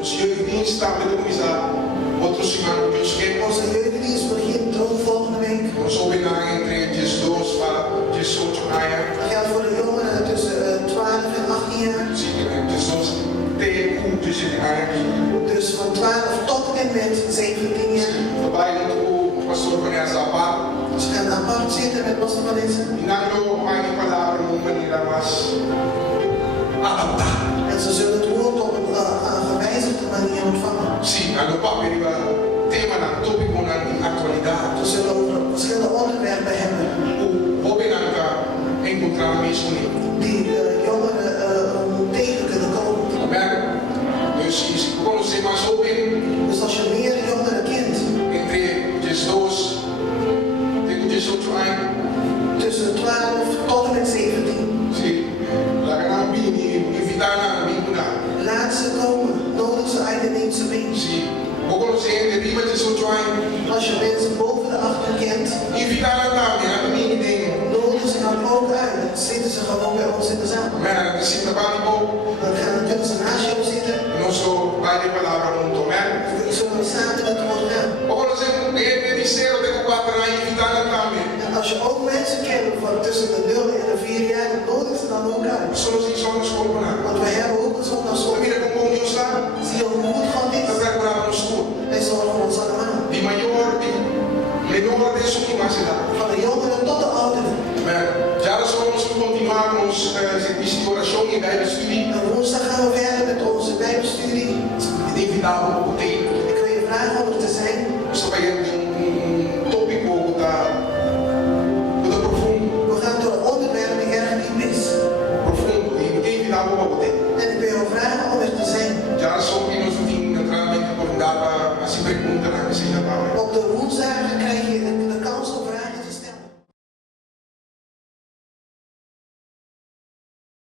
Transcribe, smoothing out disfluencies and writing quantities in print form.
Onze jeugddienst staat met de commissaris. Outros ficam com os que Onze jeugddienst begint ook volgende week. nós ouvimos entre Jesus para Jesus Chaya. Dat geldt voor de jongeren tussen 12 en 18 jaar. Sim, Jesus tem culto de Chaya. Dus van 12 tot en met 17 jaar. Vai o pastor conhece a pá. Ze gaan apart zitten met pastor Vanessa. E não eu mais de palavra uma maneira mais adaptada. En ze zullen het woord op een gewijzigde manier ontvangen. Sim, a do papo ele vai tema na tópico na atualidade. Ze zullen over verschillende onderwerpen hebben. O Obenanka encontrar mesmo Die jongeren tegen kunnen komen. Amen. Dus se conhecer mais open Dus als je meer jongeren kent, entre Jesus tem 18 anos. tussen 12 tot en met 17, Sim, lá na bini invitar na binguna. laat ze komen. Nodig ze uit en neem ze mee. Sim, vou conhecer de riba de 18 anos. Als je mensen boven de 18 kent, Invitar na também, na bini ding. nodig ze dan ook uit. Dan zitten ze gewoon bij ons in de zaal. Amen. De sita bani Dan kunnen ze naast jou zitten. não sou vai de palavra muito, amen. Dan zullen we samen het woord gaan. Vou conhecer de ministério de 4 anos invitar na também. En als je ook mensen kent van tussen de 0 en de 4 jaar, dan nodig ze dan ook uit. Somos em zona escola. Want we hebben ook een zondagschool. A vida com bom Deus lá. Zie je hoe goed God is? Nós preparamos no escuro. Hij zorgt voor ons allemaal. De maior, de menor de sua cidade. Van de jongeren tot de ouderen. Amen. Já nós vamos continuar com os serviços de oração e Bíblia estudie. En woensdag gaan we verder met onze bijbelstudie. E de invitar o tempo. Ik wil je vragen om er te zijn. Estou pegando tópico da profundo. We gaan door een onderwerp die erg diep is. Profundo. E de invitar o tempo. En ik wil je vragen om er te zijn. Já só que nós vimos naturalmente por dar a se perguntar na que seja a Op de woensdagen krijg je